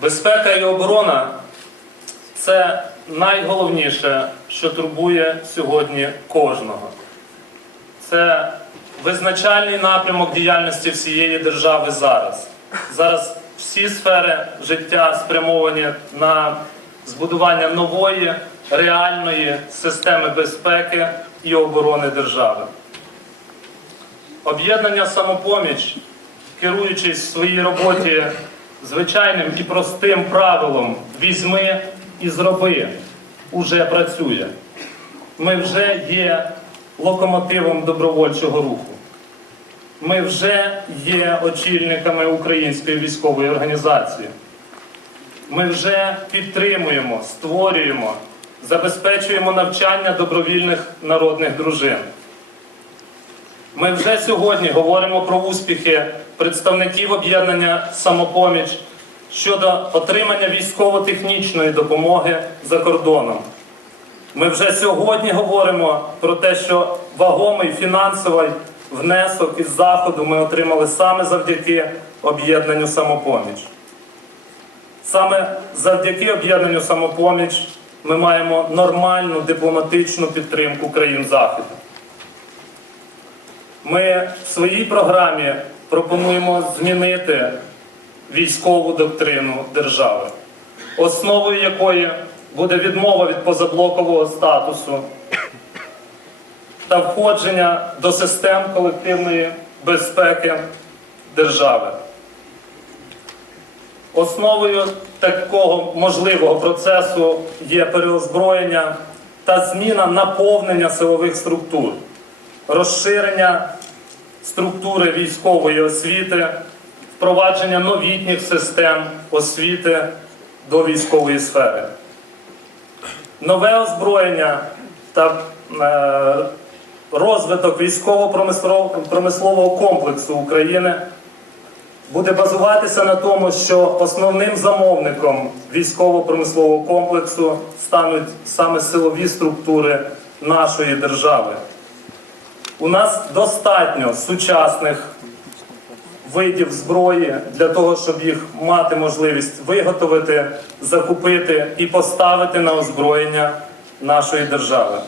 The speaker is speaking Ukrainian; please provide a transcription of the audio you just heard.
Безпека і оборона це найголовніше, що турбує сьогодні кожного. Це визначальний напрямок діяльності всієї держави зараз. Зараз всі сфери життя спрямовані на збудування нової реальної системи безпеки і оборони держави. Об'єднання самопоміч, керуючись в своїй роботі звичайним і простим правилом візьми і зроби, уже працює. Ми вже є локомотивом добровольчого руху. Ми вже є очільниками української військової організації. Ми вже підтримуємо, створюємо, забезпечуємо навчання добровільних народних дружин. Ми вже сьогодні говоримо про успіхи представників об'єднання самопоміч щодо отримання військово-технічної допомоги за кордоном. Ми вже сьогодні говоримо про те, що вагомий фінансовий внесок із заходу ми отримали саме завдяки об'єднанню самопоміч. Саме завдяки об'єднанню самопоміч ми маємо нормальну дипломатичну підтримку країн Заходу. Ми в своїй програмі пропонуємо змінити військову доктрину держави, основою якої буде відмова від позаблокового статусу та входження до систем колективної безпеки держави. Основою такого можливого процесу є переозброєння та зміна наповнення силових структур, розширення структури військової освіти, впровадження новітніх систем освіти до військової сфери. Нове озброєння та е, розвиток військово-промислового комплексу України буде базуватися на тому, що основним замовником військово-промислового комплексу стануть саме силові структури нашої держави. У нас достатньо сучасних видів зброї для того, щоб їх мати можливість виготовити, закупити і поставити на озброєння нашої держави.